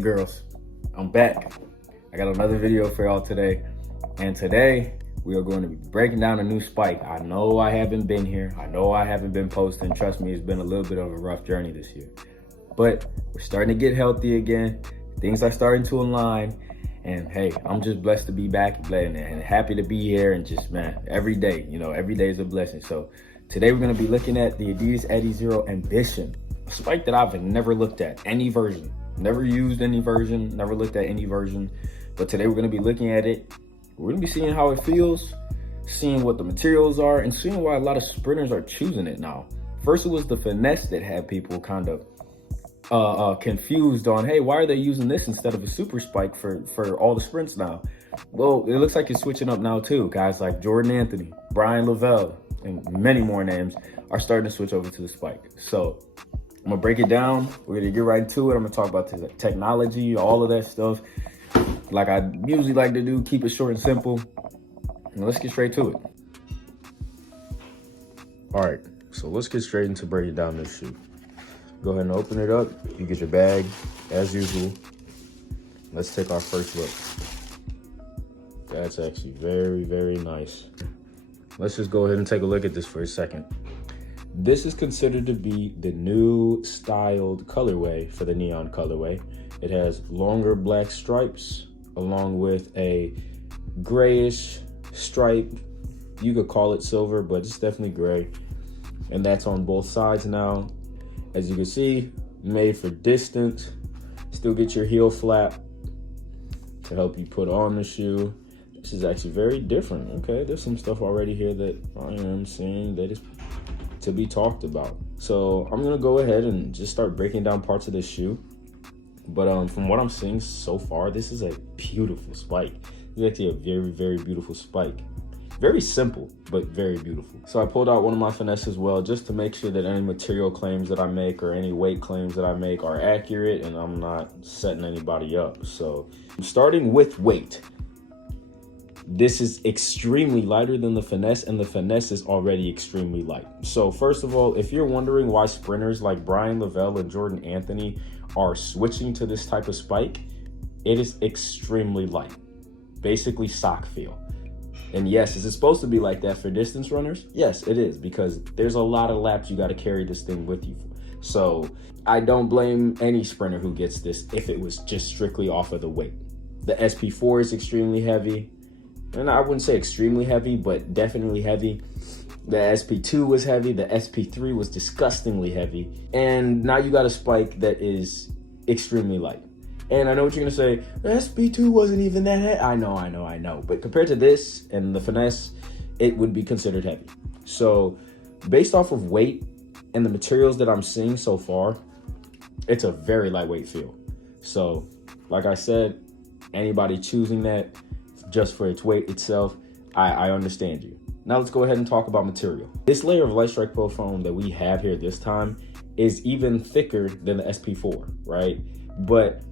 and girls, I'm back. I got another video for y'all today, and today we are going to be breaking down a new spike. I know I haven't been here. I know I haven't been posting. Trust me, it's been a little bit of a rough journey this year, but we're starting to get healthy again. Things are starting to align, and hey, I'm just blessed to be back and happy to be here. And just, man, every day, every day is a blessing. So today we're going to be looking at the Adidas ADIZERO Ambition, a spike that I've never looked at any version. Never used any version, never looked at any version, but today we're going to be looking at it. We're going to be seeing how it feels, seeing what the materials are, and seeing why a lot of sprinters are choosing it now. First, it was the finesse that had people kind of confused on, hey, why are they using this instead of a super spike for all the sprints now? Well, it looks like it's switching up now too. Guys like Jordan Anthony, Brian Lavelle, and many more names are starting to switch over to the spike. So I'm gonna break it down. We're gonna get right into it. I'm gonna talk about the technology, all of that stuff. Like I usually like to do, keep it short and simple. And let's get straight to it. All right, so let's get straight into breaking down this shoe. Go ahead and open it up. You get your bag, as usual. Let's take our first look. That's actually very, very nice. Let's just go ahead and take a look at this for a second. This is considered to be the new styled colorway for the neon colorway. It has longer black stripes along with a grayish stripe. You could call it silver, but it's definitely gray. And that's on both sides now. As you can see, made for distance. Still get your heel flap to help you put on the shoe. This is actually very different, okay? There's some stuff already here that I am seeing that is to be talked about. So I'm gonna go ahead and just start breaking down parts of this shoe. But from what I'm seeing so far, this is a beautiful spike. This is actually a very, very beautiful spike. Very simple, but very beautiful. So I pulled out one of my finesse as well, just to make sure that any material claims that I make or any weight claims that I make are accurate and I'm not setting anybody up. So starting with weight. This is extremely lighter than the finesse, and the finesse is already extremely light. So first of all, if you're wondering why sprinters like Brian Lavelle and Jordan Anthony are switching to this type of spike, it is extremely light. Basically sock feel. And yes, is it supposed to be like that for distance runners? Yes, it is, because there's a lot of laps you got to carry this thing with you. So I don't blame any sprinter who gets this if it was just strictly off of the weight. The SP4 is extremely heavy. And I wouldn't say extremely heavy, but definitely heavy. The SP2 was heavy. The SP3 was disgustingly heavy. And now you got a spike that is extremely light. And I know what you're gonna say, the SP2 wasn't even that heavy. I know. But compared to this and the finesse, it would be considered heavy. So based off of weight and the materials that I'm seeing so far, it's a very lightweight feel. So like I said, anybody choosing that just for its weight itself, I understand you. Now let's go ahead and talk about material. This layer of Light Strike Pro foam that we have here this time is even thicker than the SP4, right? But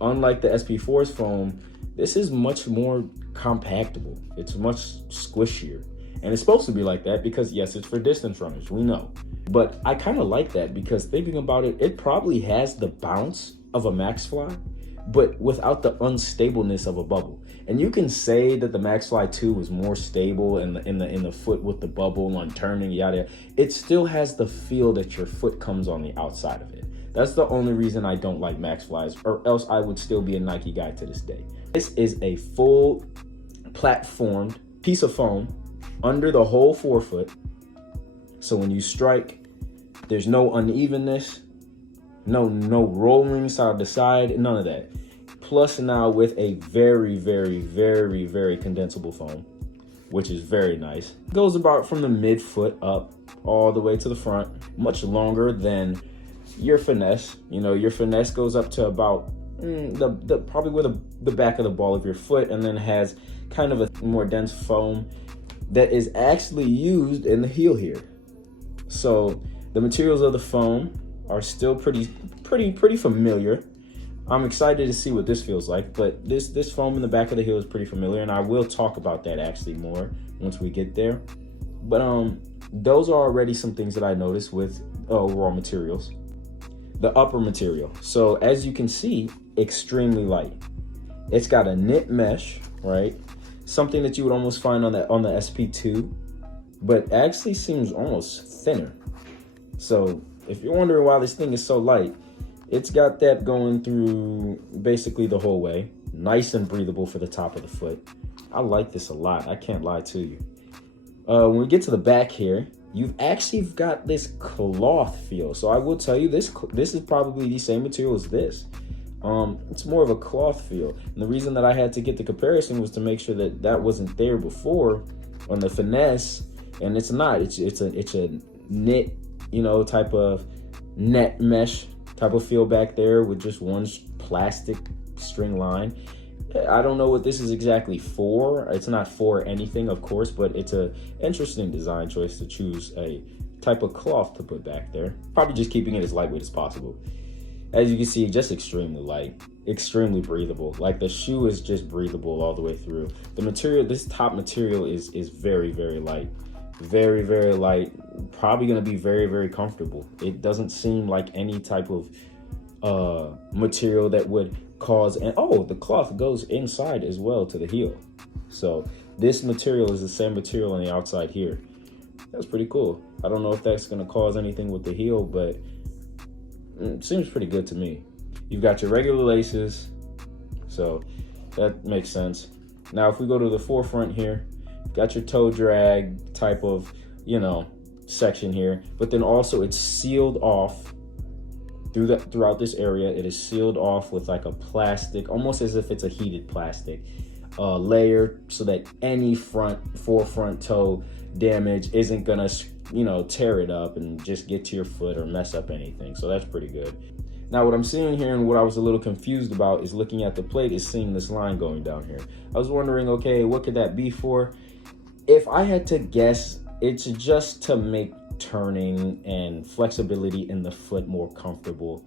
unlike the SP4's foam, this is much more compactable. It's much squishier. And it's supposed to be like that because yes, it's for distance runners, we know. But I kind of like that because thinking about it, it probably has the bounce of a Max Fly, but without the unstableness of a bubble. And you can say that the Max Fly 2 is more stable in the foot with the bubble on turning, yada. It still has the feel that your foot comes on the outside of it. That's the only reason I don't like Max Flies, or else I would still be a Nike guy to this day. This is a full platformed piece of foam under the whole forefoot. So when you strike, there's no unevenness, no rolling side to side, none of that. Plus now with a very, very, very, very condensable foam, which is very nice. Goes about from the midfoot up all the way to the front, much longer than your finesse. Your finesse goes up to about probably where the back of the ball of your foot, and then has kind of a more dense foam that is actually used in the heel here. So the materials of the foam are still pretty familiar. I'm excited to see what this feels like, but this foam in the back of the heel is pretty familiar, and I will talk about that actually more once we get there. But those are already some things that I noticed with overall materials. the upper material. So as you can see, extremely light. It's got a knit mesh, right? Something that you would almost find on the SP2, but actually seems almost thinner. So if you're wondering why this thing is so light, it's got that going through basically the whole way. Nice and breathable for the top of the foot. I like this a lot. I can't lie to you. When we get to the back here, you've actually got this cloth feel. So I will tell you, this is probably the same material as this. It's more of a cloth feel. And the reason that I had to get the comparison was to make sure that that wasn't there before on the finesse. And it's not. It's a knit, you know, type of net mesh type of feel back there with just one plastic string line. I don't know what this is exactly for. It's not for anything, of course, but it's a interesting design choice to choose a type of cloth to put back there. Probably just keeping it as lightweight as possible. As you can see, just extremely light, extremely breathable. Like the shoe is just breathable all the way through. The material, this top material is very, very light. Very, very light. Probably gonna be very, very comfortable. It doesn't seem like any type of material that would cause, and oh, the cloth goes inside as well to the heel. So this material is the same material on the outside here. That's pretty cool. I don't know if that's gonna cause anything with the heel, but it seems pretty good to me. You've got your regular laces, so that makes sense. Now, if we go to the forefront here, got your toe drag type of, you know, section here, but then also it's sealed off throughout this area. It is sealed off with like a plastic, almost as if it's a heated plastic layer, so that any forefront toe damage isn't gonna, you know, tear it up and just get to your foot or mess up anything. So that's pretty good. Now, what I'm seeing here and what I was a little confused about is looking at the plate is seeing this line going down here. I was wondering, okay, what could that be for? If I had to guess, it's just to make turning and flexibility in the foot more comfortable.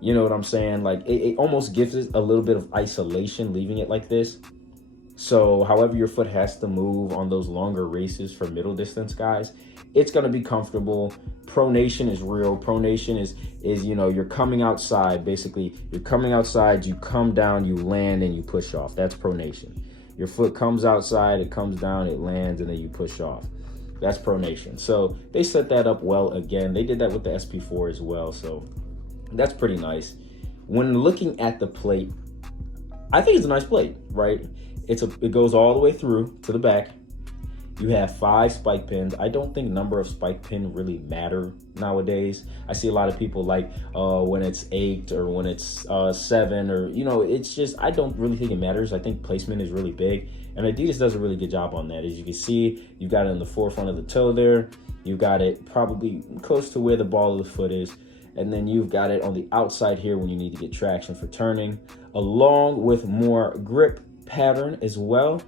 You know what I'm saying? Like it almost gives it a little bit of isolation, leaving it like this. So however your foot has to move on those longer races for middle distance guys, it's going to be comfortable. Pronation is real. Pronation is, you know, you're coming outside. Basically, you're coming outside, you come down, you land, and you push off. That's pronation. Your foot comes outside, it comes down, it lands, and then you push off. That's pronation. So they set that up well again. They did that with the SP4 as well. So that's pretty nice. When looking at the plate, I think it's a nice plate, right? It goes all the way through to the back. You have 5 spike pins. I don't think number of spike pin really matter nowadays. I see a lot of people like when it's 8 or when it's 7, or, you know, it's just, I don't really think it matters. I think placement is really big, and Adidas does a really good job on that. As you can see, you've got it in the forefront of the toe there. You've got it probably close to where the ball of the foot is. And then you've got it on the outside here when you need to get traction for turning, along with more grip pattern as well.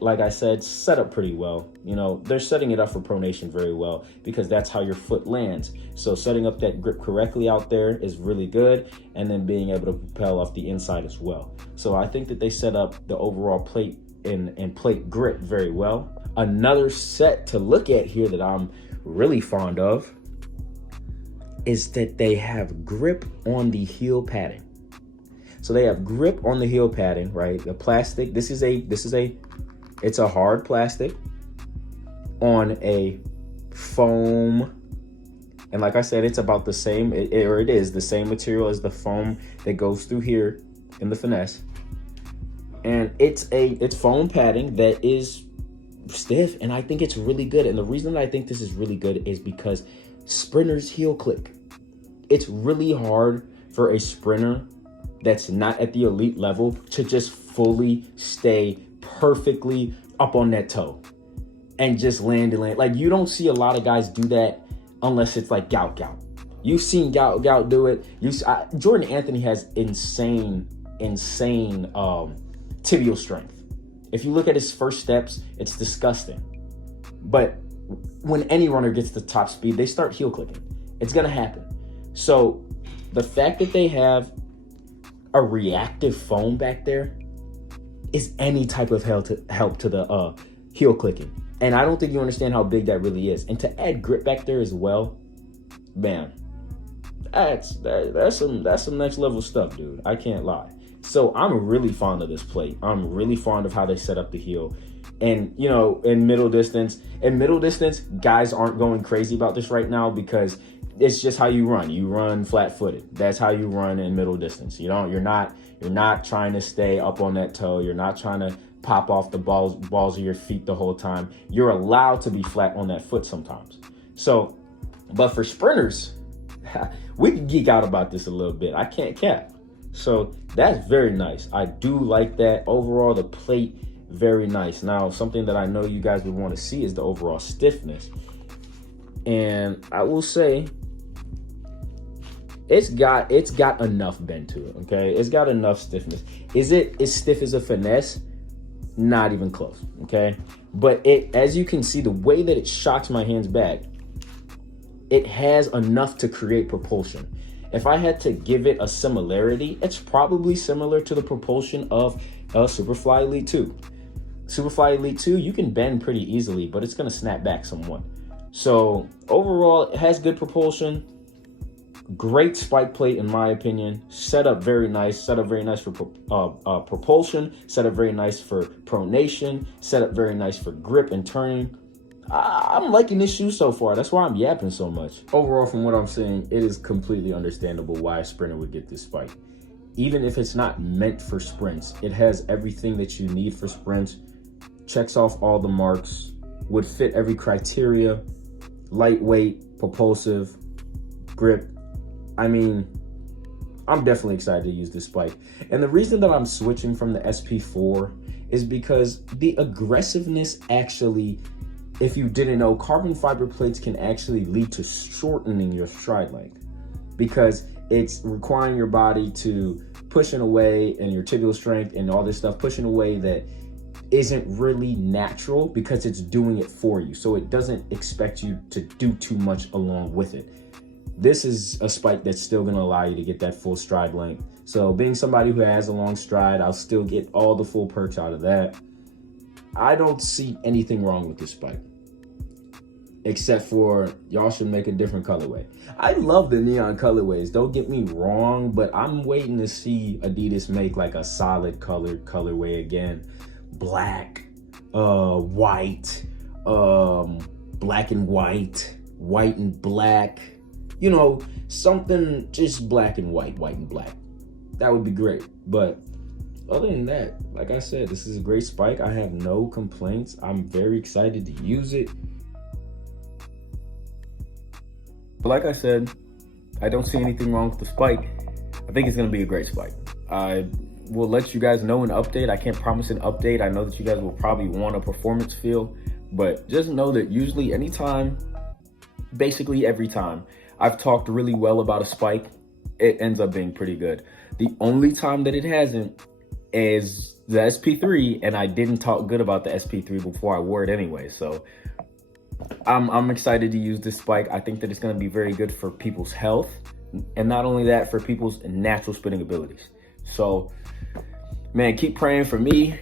Like I said, set up pretty well. You know, they're setting it up for pronation very well because that's how your foot lands. So setting up that grip correctly out there is really good, and then being able to propel off the inside as well. So I think that they set up the overall plate and plate grip very well. Another set to look at here that I'm really fond of is that they have grip on the heel padding. So they have grip on the heel padding, right? The plastic, it's a hard plastic on a foam. And like I said, it's about the same, it is the same material as the foam that goes through here in the finesse. And it's foam padding that is stiff, and I think it's really good. And the reason that I think this is really good is because sprinters heel click. It's really hard for a sprinter that's not at the elite level to just fully stay perfectly up on that toe and just land. Like, you don't see a lot of guys do that unless it's like gout. You've seen gout do it. Jordan Anthony has insane tibial strength. If you look at his first steps, it's disgusting. But when any runner gets to top speed, they start heel clicking. It's gonna happen. So the fact that they have a reactive foam back there is any type of help to the heel clicking. And I don't think you understand how big that really is. And to add grip back there as well, man, That's some next level stuff, dude. I can't lie. So I'm really fond of this plate. I'm really fond of how they set up the heel. And, you know, in middle distance, guys aren't going crazy about this right now because it's just how you run. You run flat-footed. That's how you run in middle distance. You're not trying to stay up on that toe. You're not trying to pop off the balls of your feet the whole time. You're allowed to be flat on that foot sometimes. So, but for sprinters, we can geek out about this a little bit. I can't cap. So that's very nice. I do like that. Overall, the plate, very nice. Now, something that I know you guys would want to see is the overall stiffness. And I will say, it's got enough bend to it, okay? It's got enough stiffness. Is it as stiff as a finesse? Not even close, okay? But as you can see, the way that it shocks my hands back, it has enough to create propulsion. If I had to give it a similarity, it's probably similar to the propulsion of Superfly Elite 2. Superfly Elite 2, you can bend pretty easily, but it's going to snap back somewhat. So overall, it has good propulsion. Great spike plate, in my opinion. Set up very nice. Set up very nice for propulsion. Set up very nice for pronation. Set up very nice for grip and turning. I'm liking this shoe so far. That's why I'm yapping so much. Overall, from what I'm saying, it is completely understandable why a sprinter would get this spike. Even if it's not meant for sprints, it has everything that you need for sprints. Checks off all the marks. Would fit every criteria. Lightweight, propulsive, grip. I mean, I'm definitely excited to use this spike. And the reason that I'm switching from the SP4 is because the aggressiveness actually, if you didn't know, carbon fiber plates can actually lead to shortening your stride length because it's requiring your body to push in a way and your tibial strength and all this stuff, push in a way that isn't really natural because it's doing it for you. So it doesn't expect you to do too much along with it. This is a spike that's still going to allow you to get that full stride length. So being somebody who has a long stride, I'll still get all the full perks out of that. I don't see anything wrong with this spike, except for y'all should make a different colorway. I love the neon colorways, don't get me wrong, but I'm waiting to see Adidas make like a solid colorway again. Black, white, black and white, white and black. You know, something just black and white and black. That would be great. But other than that, like I said, this is a great spike. I have no complaints. I'm very excited to use it. But like I said, I don't see anything wrong with the spike. I think it's going to be a great spike. I will let you guys know an update. I can't promise an update. I know that you guys will probably want a performance feel, but just know that usually anytime, basically every time, I've talked really well about a spike, it ends up being pretty good. The only time that it hasn't is the SP3, and I didn't talk good about the SP3 before I wore it anyway. So I'm excited to use this spike. I think that it's going to be very good for people's health, and not only that, for people's natural spinning abilities. So, man, keep praying for me.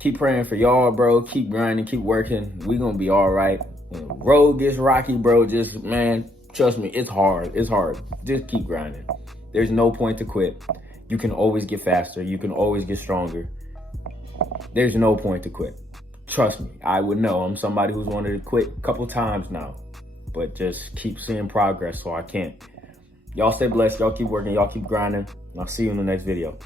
Keep praying for y'all, bro. Keep grinding, keep working. We gonna be all right. When the road gets rocky, bro, just, man, trust me, it's hard. It's hard. Just keep grinding. There's no point to quit. You can always get faster. You can always get stronger. There's no point to quit. Trust me, I would know. I'm somebody who's wanted to quit a couple times now, but just keep seeing progress, so I can't. Y'all stay blessed. Y'all keep working. Y'all keep grinding. And I'll see you in the next video.